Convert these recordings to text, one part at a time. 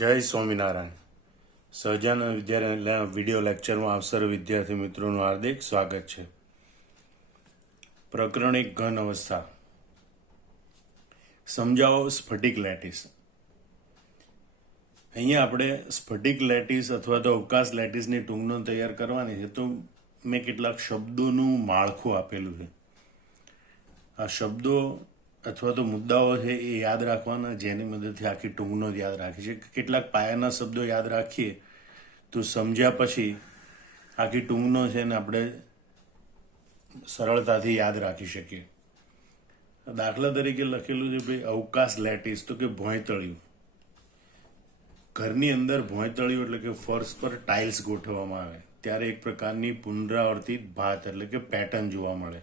જય સ્વામિનારાયણ. સહજાનંદ વિદ્યાલય વિડીયો લેક્ચરમાં આપ સર્વ વિદ્યાર્થી મિત્રોનું હાર્દિક સ્વાગત છે. પ્રકરણ 1 ઘન અવસ્થા. સમજાવો સ્ફટિક લેટિસ. અહીંયા આપણે સ્ફટિક લેટિસ અથવા તો અવકાશ લેટિસની ટૂંકનોંધ તૈયાર કરવાની છે. તો મેં કેટલાક શબ્દોનું માળખું આપેલું છે. આ શબ્દો અથવા તો મુદ્દાઓ છે એ યાદ રાખવાના, જેની મદદથી આખી ટૂંકનોંધ યાદ રાખી છે. કેટલાક પાયાના શબ્દો યાદ રાખીએ તો સમજ્યા પછી આખી ટૂંકનોંધ છે ને આપણે સરળતાથી યાદ રાખી શકીએ. દાખલા તરીકે લખેલું છે ભાઈ અવકાશ લેટિસ, તો કે ભોંયતળિયું. ઘરની અંદર ભોંયતળિયું એટલે કે ફર્શ પર ટાઇલ્સ ગોઠવવામાં આવે ત્યારે એક પ્રકારની પુનરાવર્તિત ભાત એટલે કે પેટર્ન જોવા મળે.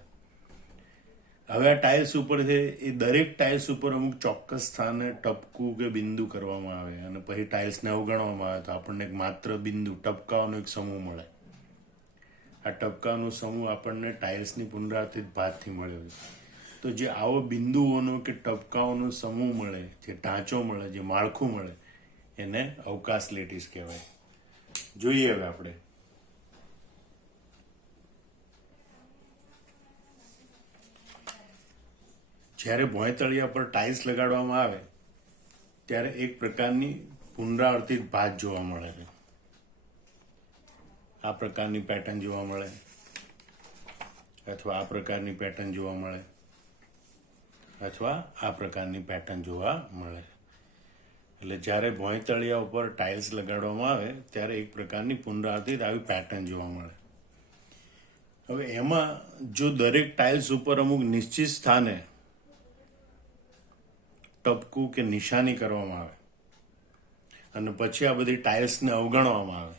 હવે આ ટાઇલ્સ ઉપર છે એ દરેક ટાઇલ્સ ઉપર અમુક ચોક્કસ સ્થાને ટપકું કે બિંદુ કરવામાં આવે અને પછી ટાઇલ્સને અવગણવામાં આવે તો આપણને માત્ર બિંદુ ટપકાઓનો એક સમૂહ મળે. આ ટપકાનો સમૂહ આપણને ટાઇલ્સની પુનરાવર્તિત ભાતથી મળ્યો છે. તો જે આવો બિંદુઓનો કે ટપકાઓનો સમૂહ મળે, જે ઢાંચો મળે, જે માળખું મળે, એને અવકાશ લેટિસ કહેવાય. જોઈએ હવે આપણે. જ્યારે ભોંયતળિયા પર ટાઇલ્સ લગાડવામાં આવે ત્યારે એક પ્રકારની પુનરાવર્તિત ભાત જોવા મળે છે. આ પ્રકારની પેટર્ન જોવા મળે અથવા આ પ્રકારની પેટર્ન જોવા મળે અથવા આ પ્રકારની પેટર્ન જોવા મળે. એટલે જ્યારે ભોંયતળિયા ઉપર ટાઇલ્સ લગાડવામાં આવે ત્યારે એક પ્રકારની પુનરાવર્તિત આવી પેટર્ન જોવા મળે. હવે એમાં જો દરેક ટાઇલ્સ ઉપર અમુક નિશ્ચિત સ્થાને ટપકું કે નિશાની કરવામાં આવે અને પછી આ બધી ટાઇલ્સને અવગણવામાં આવે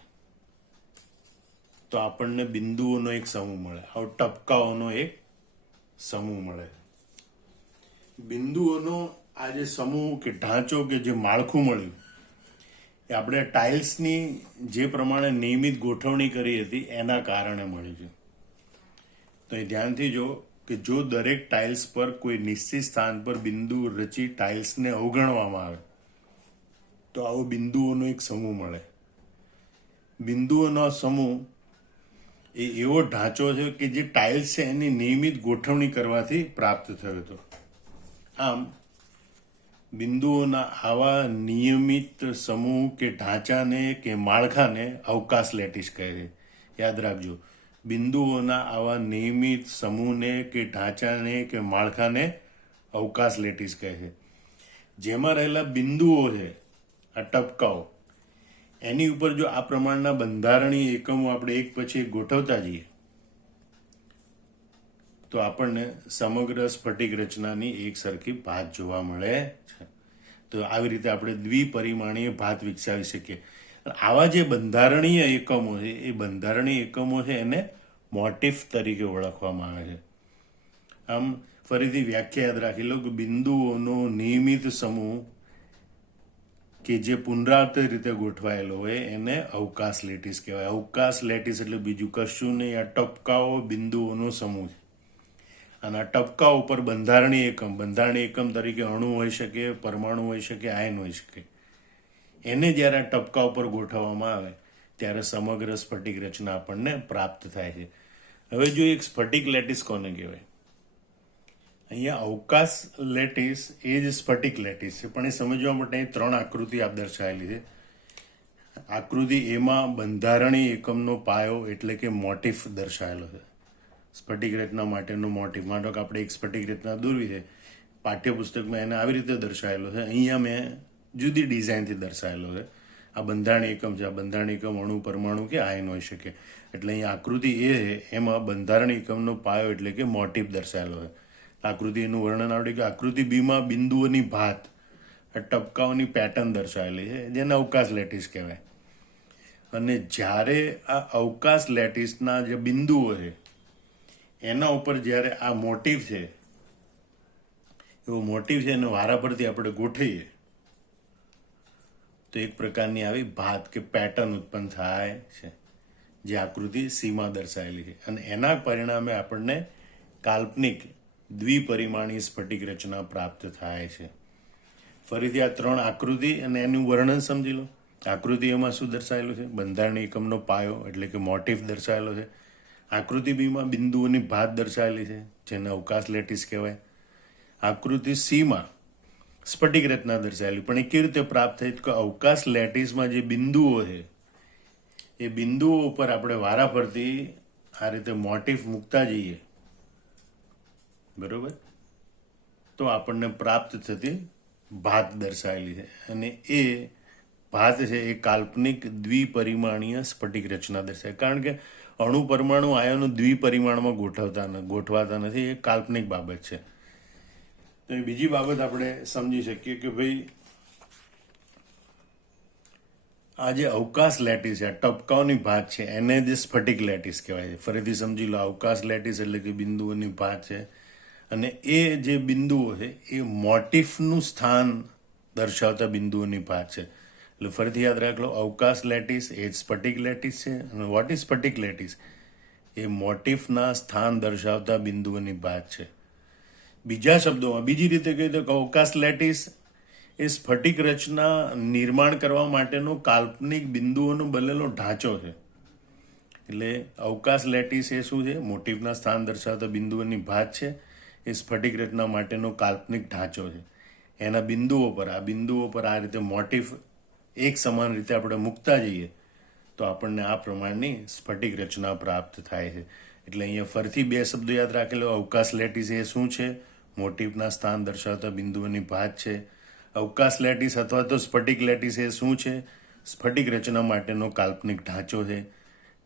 તો આપણને બિંદુઓનો એક સમૂહ મળે, આવો ટપકાઓનો એક સમૂહ મળે. બિંદુઓનો આ જે સમૂહ કે ઢાંચો કે જે માળખું મળ્યું એ આપણે ટાઇલ્સની જે પ્રમાણે નિયમિત ગોઠવણી કરી હતી એના કારણે મળ્યું છે. તો એ ધ્યાનથી જો કે જો દરેક ટાઇલ્સ પર કોઈ નિશ્ચિત સ્થાન પર બિંદુ રચી ટાઇલ્સને અવગણવામાં આવે તો આવો બિંદુઓનો એક સમૂહ મળે. બિંદુઓનો સમૂહ એ એવો ઢાંચો છે કે જે ટાઇલ્સ છે એની નિયમિત ગોઠવણી કરવાથી પ્રાપ્ત થયો હતો. આમ બિંદુઓના આવા નિયમિત સમૂહ કે ઢાંચાને કે માળખાને અવકાશ લેટિસ કહે છે. યાદ રાખજો, બિંદુઓના આવા નિયમિત સમૂહને કે ઢાંચાને કે માળખાને અવકાશ લેટિસ કહે છે. જેમાં રહેલા બિંદુઓ છે, આ ટપકાઓ, એની ઉપર જો આ પ્રમાણના બંધારણીય એકમો આપણે એક પછી એક ગોઠવતા જઈએ તો આપણને સમગ્ર સ્ફટિક રચનાની એક સરખી ભાત જોવા મળે છે. તો આવી રીતે આપણે દ્વિપરિમાણીય ભાત વિકસાવી શકીએ. આવા જે બંધારણીય એકમો છે એ બંધારણીય એકમો છે એને મોટિફ તરીકે ઓળખવામાં આવે છે. આમ ફરીથી વ્યાખ્યા યાદ રાખી લો કે બિંદુઓનો નિયમિત સમૂહ કે જે પુનરાવર્તિત રીતે ગોઠવાયેલો હોય એને અવકાશ લેટિસ કહેવાય. અવકાશ લેટિસ એટલે બીજું કશું નહીં, આ ટપકાઓ બિંદુઓનો સમૂહ છે. અને આ ટપકાઓ ઉપર બંધારણીય એકમ તરીકે અણુ હોઈ શકે, પરમાણુ હોઈ શકે, આયન હોઈ શકે. એને જ્યારે આ ટપકા ઉપર ગોઠવવામાં આવે ત્યારે સમગ્ર સ્ફટિક રચના આપણને પ્રાપ્ત થાય છે. હવે જો એક સ્ફટિક લેટિસ કોને કહેવાય? અહીંયા અવકાશ લેટિસ એ જ સ્ફટિક લેટિસ છે, પણ એ સમજવા માટે 3 આકૃતિ આપ દર્શાવેલી છે. આકૃતિ એમાં બંધારણીય એકમનો પાયો એટલે કે મોટિફ દર્શાવેલો છે. સ્ફટિક રચના માટેનો મોટિફ. માટે કે આપણે એક સ્ફટિક રચના દોરવી છે, પાઠ્યપુસ્તકમાં એને આવી રીતે દર્શાવેલો છે. અહીંયા મેં જુદી ડિઝાઇનથી દર્શાવેલો છે. આ બંધારણીય એકમ છે. આ બંધારણીય એકમ અણુ, પરમાણુ કે આયન હોઈ શકે. એટલે અહીંયા આકૃતિ એ છે એમાં બંધારણીય એકમનો પાયો એટલે કે મોટિફ દર્શાવેલો છે. આકૃતિ એનું વર્ણન આવડે કે આકૃતિ બીમાં બિંદુઓની ભાત, ટપકાઓની પેટર્ન દર્શાવેલી છે જેને અવકાશ લેટિસ કહેવાય. અને જ્યારે આ અવકાશ લેટિસના જે બિંદુઓ છે એના ઉપર જ્યારે આ મોટિફ છે, એવો મોટિફ છે એને વારાફરતી આપણે ગોઠવીએ તો એક પ્રકારની આવી ભાત કે પેટર્ન ઉત્પન્ન થાય છે જે આકૃતિ સીમાં દર્શાવેલી છે. અને એના પરિણામે આપણને કાલ્પનિક દ્વિપરિમાણીય સ્ફટિક રચના પ્રાપ્ત થાય છે. ફરીથી આ 3 આકૃતિ અને એનું વર્ણન સમજી લો. આકૃતિ એમાં શું દર્શાવેલું છે? બંધારણીય એકમનો પાયો એટલે કે મોટિફ દર્શાવેલો છે. આકૃતિ બીમાં બિંદુઓની ભાત દર્શાવેલી છે, જેને અવકાશ લેટિસ કહેવાય. આકૃતિ સીમાં સ્ફટિક રચના દર્શાવેલી, પણ એ કેવી રીતે પ્રાપ્ત થઈ? કે અવકાશ લેટિસમાં જે બિંદુઓ છે એ બિંદુઓ ઉપર આપણે વારાફરતી આ રીતે મોટિફ મૂકતા જઈએ, બરોબર, તો આપણને પ્રાપ્ત થતી ભાત દર્શાવેલી છે. અને એ ભાત છે એ કાલ્પનિક દ્વિપરિમાણીય સ્ફટિક રચના દર્શાવે. કારણ કે અણુ પરમાણુ આયનો દ્વિપરિમાણમાં ગોઠવાતા નથી, એ કાલ્પનિક બાબત છે. તો એ બીજી બાબત આપણે સમજી શકીએ કે ભાઈ આ જે અવકાશ લેટિસ છે, આ ટપકાઓની ભાત છે, એને જે સ્ફટિક લેટિસ કહેવાય છે. ફરીથી સમજી લો, અવકાશ લેટિસ એટલે કે બિંદુઓની ભાત છે, અને એ જે બિંદુઓ છે એ મોટિફનું સ્થાન દર્શાવતા બિંદુઓની ભાત છે. એટલે ફરીથી યાદ રાખો, અવકાશ લેટિસ એ સ્ફટિક લેટિસ છે, અને વોટ ઇઝ સ્ફટિક લેટિસ? એ મોટિફના સ્થાન દર્શાવતા બિંદુઓની ભાત છે. બીજા શબ્દોમાં બીજી રીતે કહીએ તો અવકાશ લેટિસ એ સ્ફટિક રચના નિર્માણ કરવા માટેનો કાલ્પનિક બિંદુઓનો બનેલો ઢાંચો છે. એટલે અવકાશ લેટિસ એ શું છે? મોટિફના સ્થાન દર્શાવતા બિંદુઓની ભાત છે. એ સ્ફટિક રચના માટેનો કાલ્પનિક ઢાંચો છે. એના બિંદુઓ પર આ રીતે મોટિફ એક સમાન રીતે આપણે મૂકતા જઈએ તો આપણને આ પ્રમાણની સ્ફટિક રચના પ્રાપ્ત થાય છે. એટલે અહીંયા ફરીથી 2 શબ્દો યાદ રાખેલો. અવકાશ લેટિસ એ શું છે? મોટિફના સ્થાન દર્શાવતા બિંદુઓની ભાત છે. અવકાશ લેટિસ અથવા તો સ્ફટિક લેટિસ એ શું છે? સ્ફટિક રચના માટેનો કાલ્પનિક ઢાંચો છે,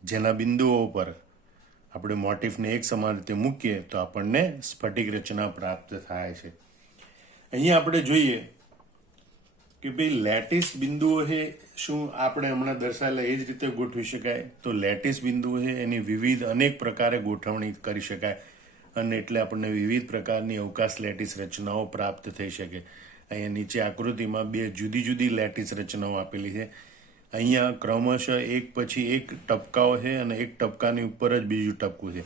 જેના બિંદુઓ પર આપણે મોટિફને એક સમાન રીતે મૂકીએ તો આપણને સ્ફટિક રચના પ્રાપ્ત થાય છે. અહીંયા આપણે જોઈએ કે ભાઈ લેટિસ બિંદુઓ છે શું આપણે હમણાં દર્શાવેલા એ જ રીતે ગોઠવી શકાય? તો લેટિસ બિંદુઓ છે એની વિવિધ અનેક પ્રકારે ગોઠવણી કરી શકાય, અને એટલે આપણને વિવિધ પ્રકારની અવકાશ લેટિસ રચનાઓ પ્રાપ્ત થઈ શકે. અહીંયા નીચે આકૃતિમાં 2 જુદી જુદી લેટિસ રચનાઓ આપેલી છે. અહીંયા ક્રમશઃ એક પછી એક ટપકાઓ છે, અને એક ટપકાની ઉપર જ બીજું ટપકું છે.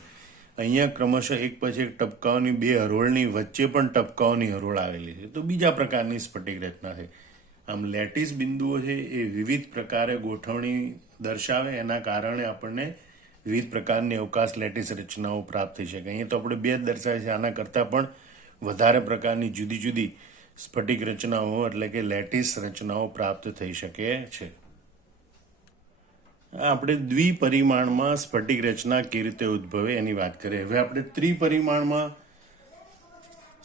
અહીંયા ક્રમશઃ એક પછી એક ટપકાઓની 2 હરોળની વચ્ચે પણ ટપકાઓની હરોળ આવેલી છે. તો બીજા પ્રકારની સ્ફટિક રચના છે. આમ લેટિસ બિંદુઓ છે એ વિવિધ પ્રકારે ગોઠવણી દર્શાવે, એના કારણે આપણને વિવિધ પ્રકારની અવકાશ લેટિસ રચનાઓ પ્રાપ્ત થઈ શકે. અહીંયા તો આપણે 2 જ દર્શાવે છે, આના કરતાં પણ વધારે પ્રકારની જુદી જુદી સ્ફટિક રચનાઓ એટલે કે લેટિસ રચનાઓ પ્રાપ્ત થઈ શકે છે. આપણે દ્વિપરિમાણમાં સ્ફટિક રચના કેવી રીતે ઉદ્ભવે એની વાત કરીએ. હવે આપણે ત્રિપરિમાણમાં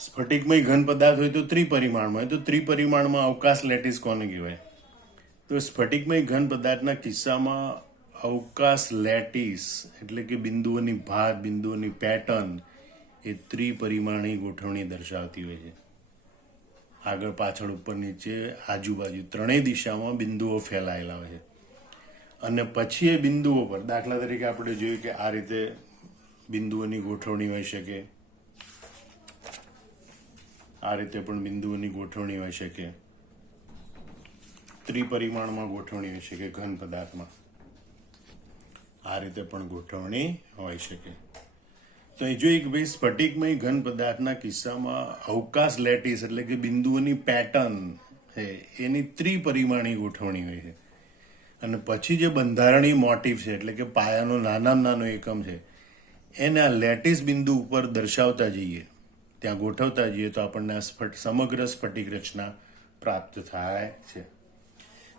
સ્ફટિકમય ઘન પદાર્થ હોય તો ત્રિપરિમાણમાં હોય, તો ત્રિપરિમાણમાં અવકાશ લેટિસ કોને કહેવાય? તો સ્ફટિકમય ઘન પદાર્થના કિસ્સામાં અવકાશ લેટિસ એટલે કે બિંદુઓની ભાત, બિંદુઓની પેટર્ન એ ત્રિપરિમાણીય ગોઠવણી દર્શાવતી હોય છે. આગળ પાછળ ઉપર નીચે આજુબાજુ ત્રણેય દિશામાં બિંદુઓ ફેલાયેલા હોય છે. અને પછી એ બિંદુઓ પર દાખલા તરીકે આપણે જોયું કે આ રીતે બિંદુઓની ગોઠવણી હોઈ શકે, આ રીતે પણ બિંદુઓની ગોઠવણી હોઈ શકે, ત્રિપરિમાણમાં ગોઠવણી હોઈ શકે, ઘન પદાર્થમાં આ રીતે પણ ગોઠવણી હોઈ શકે. તો એ જોઈએ કે ભાઈ સ્ફટિકમય ઘન પદાર્થના કિસ્સામાં અવકાશ લેટિસ એટલે કે બિંદુઓની પેટર્ન છે એની ત્રિપરિમાણીય ગોઠવણી હોય છે. અને પછી જે બંધારણીય મોટિફ છે એટલે કે પાયાનો નાનામાં નાનો એકમ છે એને આ લેટિસ બિંદુ ઉપર દર્શાવતા જઈએ, ત્યાં ગોઠવતા જઈએ તો આપણને આ સમગ્ર સ્ફટિક રચના પ્રાપ્ત થાય છે.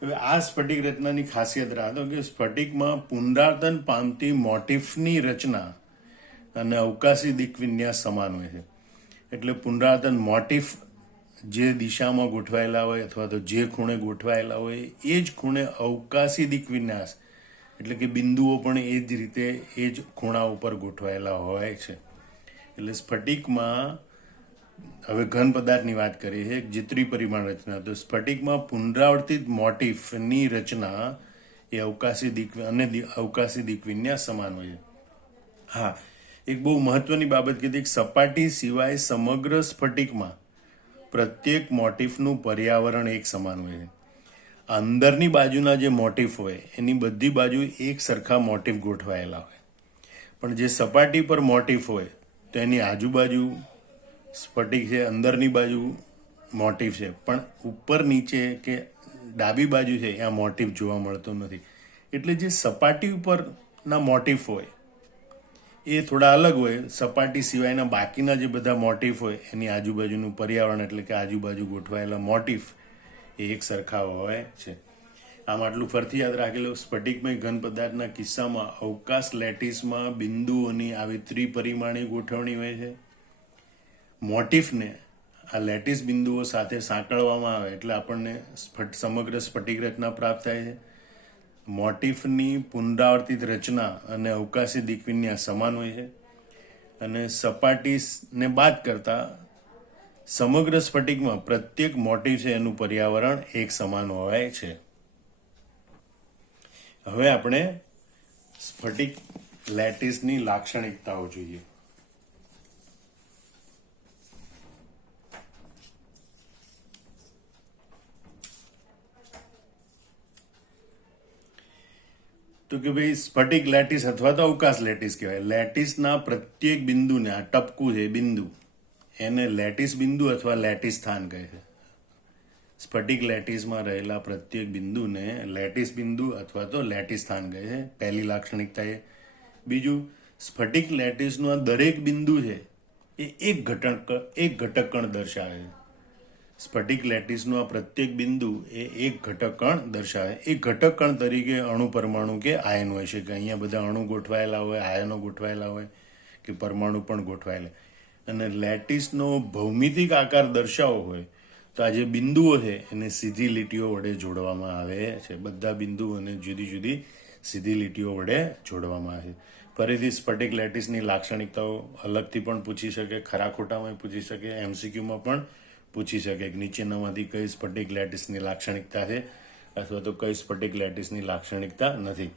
હવે આ સ્ફટિક રચનાની ખાસિયત રાખો કે સ્ફટિકમાં પુનરાવર્તન પામતી મોટિફની રચના અને અવકાશી દિક વિન્યાસ સમાન હોય છે. એટલે પુનરાવર્તન મોટિફ જે દિશામાં ગોઠવાયેલા હોય અથવા તો જે ખૂણે ગોઠવાયેલા હોય એ જ ખૂણે અવકાશી દિક વિન્યાસ એટલે કે બિંદુઓ પણ એ જ રીતે એ જ ખૂણા ઉપર ગોઠવાયેલા હોય છે. એટલે સ્ફટિકમાં હવે ઘન પદાર્થની વાત કરીએ છીએ, જે ત્રિપરિમાણ રચના, તો સ્ફટિકમાં પુનરાવર્તિત મોટિફની રચના એ અવકાશી દિક અને અવકાશી દિક વિન્યાસ સમાન હોય છે. હા, એક બહુ મહત્વની બાબત કીધી કે સપાટી સિવાય સમગ્ર સ્ફટિકમાં પ્રત્યેક મોટિફનું પર્યાવરણ એક સમાન હોય છે. અંદરની બાજુના જે મોટિફ હોય એની બધી બાજુ એક સરખા મોટિફ ગોઠવાયેલા હોય, પણ જે સપાટી પર મોટિફ હોય તો એની આજુબાજુ સ્ફટિક છે અંદરની બાજુ મોટિફ છે, પણ ઉપર નીચે કે ડાબી બાજુ છે ત્યાં મોટિફ જોવા મળતો નથી. એટલે જે સપાટી ઉપરના મોટિફ હોય એ થોડા અલગ હોય. સપાટી સિવાયના બાકીના જે બધા મોટિફ હોય એની આજુબાજુનું પર્યાવરણ એટલે કે આજુબાજુ ગોઠવાયેલા મોટિફ એ એક સરખા હોય છે. આમ આટલું ફરતી યાદ રાખેલું. સ્ફટિકમય ઘન પદાર્થના કિસ્સામાં અવકાશ લેટિસમાં બિંદુઓની આવી ત્રિપરિમાણીય ગોઠવણી હોય છે. મોટિફને આ લેટિસ બિંદુઓ સાથે સાંકળવામાં આવે એટલે આપણને સમગ્ર સ્ફટિક રચના પ્રાપ્ત થાય છે. મોટિફની પુનરાવર્તિત રચના અને અવકાશી દિક્વિન્યાસ સમાન હોય છે, અને સપાટીને બાદ કરતા સમગ્ર સ્ફટિકમાં પ્રત્યેક મોટિફ છે એનું પર્યાવરણ એક સમાન હોય છે. હવે આપણે સ્ફટિક લેટિસની લાક્ષણિકતાઓ જોઈએ. તો કે ભાઈ સ્ફટિક લેટિસ અથવા તો અવકાશ લેટિસ કહેવાય. લેટિસના પ્રત્યેક બિંદુને, આ ટપકું છે બિંદુ, એને લેટિસ બિંદુ અથવા લેટિસ સ્થાન કહે છે. સ્ફટિક લેટિસમાં રહેલા પ્રત્યેક બિંદુને લેટિસ બિંદુ અથવા તો લેટિસ સ્થાન કહે છે. પહેલી લાક્ષણિકતા એ. બીજું, સ્ફટિક લેટિસનું આ દરેક બિંદુ છે એ એક ઘટક કણ દર્શાવે છે. સ્ફટિક લેટિસનું આ પ્રત્યેક બિંદુ એ એક ઘટક કણ દર્શાવે. એક ઘટક કણ તરીકે અણુ, પરમાણુ કે આયન હોય છે, કે અહીંયા બધા અણુ ગોઠવાયેલા હોય, આયનો ગોઠવાયેલા હોય કે પરમાણુ પણ ગોઠવાયેલા. અને લેટિસનો ભૌમિતિક આકાર દર્શાવવો હોય તો આ જે બિંદુઓ છે એને સીધી લીટીઓ વડે જોડવામાં આવે છે. બધા બિંદુઓને જુદી જુદી સીધી લીટીઓ વડે જોડવામાં આવે છે. ફરીથી સ્ફટિક લેટિસની લાક્ષણિકતાઓ અલગથી પણ પૂછી શકે, ખરા ખોટામાં પૂછી શકે, એમસીક્યુમાં પણ પૂછી શકે કે નીચેનામાંથી કઈ સ્ફટિક લેટિસની લાક્ષણિકતા છે અથવા તો કઈ સ્ફટિક લેટિસની લાક્ષણિકતા નથી.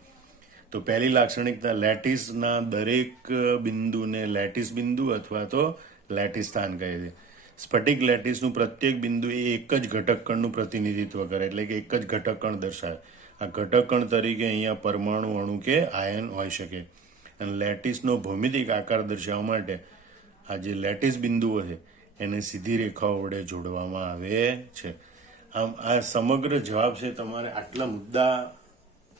તો પહેલી લાક્ષણિકતા, લેટિસના દરેક બિંદુને લેટિસ બિંદુ અથવા તો લેટિસ સ્થાન કહે છે. સ્ફટિક લેટિસનું પ્રત્યેક બિંદુ એ એક જ ઘટક કણનું પ્રતિનિધિત્વ કરે, એટલે કે એક જ ઘટક કણ દર્શાવે. આ ઘટક કણ તરીકે અહીંયા પરમાણુ, અણુ કે આયન હોઈ શકે. અને લેટિસનો ભૌમિતિક આકાર દર્શાવવા માટે આ જે લેટિસ બિંદુઓ છે એને સીધી રેખાઓ વડે જોડવામાં આવે છે. આમ આ સમગ્ર જવાબ છે. તમારે આટલા મુદ્દા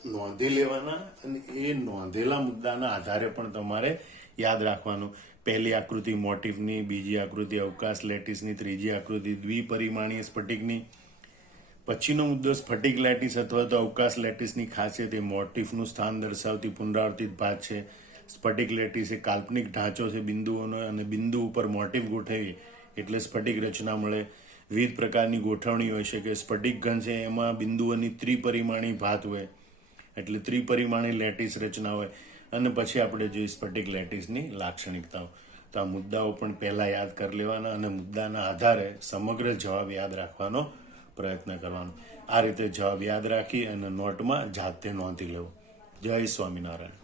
નોંધી લેવાના અને એ નોંધેલા મુદ્દાના આધારે પણ તમારે યાદ રાખવાનું. પહેલી આકૃતિ મોટિફની, બીજી આકૃતિ અવકાશ લેટિસની, ત્રીજી આકૃતિ દ્વિપરિમાણીય સ્ફટિકની. પછીનો મુદ્દો સ્ફટિક લેટિસ અથવા તો અવકાશ લેટિસની ખાસિયત એ મોટિફનું સ્થાન દર્શાવતી પુનરાવર્તિત ભાત છે. સ્ફટિક લેટિસ એ કાલ્પનિક ઢાંચો છે બિંદુઓનો, અને બિંદુ ઉપર મોટિફ ગોઠવી એટલે સ્ફટિક રચના મળે. વિવિધ પ્રકારની ગોઠવણી હોય છે કે સ્ફટિક ઘન છે એમાં બિંદુઓની ત્રિપરિમાણી ભાત હોય એટલે ત્રિપરિમાણી લેટિસ રચના હોય. અને પછી આપણે જોઈએ સ્ફટિક લેટિસની લાક્ષણિકતાઓ. તો આ મુદ્દાઓ પણ પહેલા યાદ કરી લેવાના અને મુદ્દાના આધારે સમગ્ર જવાબ યાદ રાખવાનો પ્રયત્ન કરવાનો. આ રીતે જવાબ યાદ રાખી અને નોટમાં જાતે નોંધી લેવો. જય સ્વામિનારાયણ.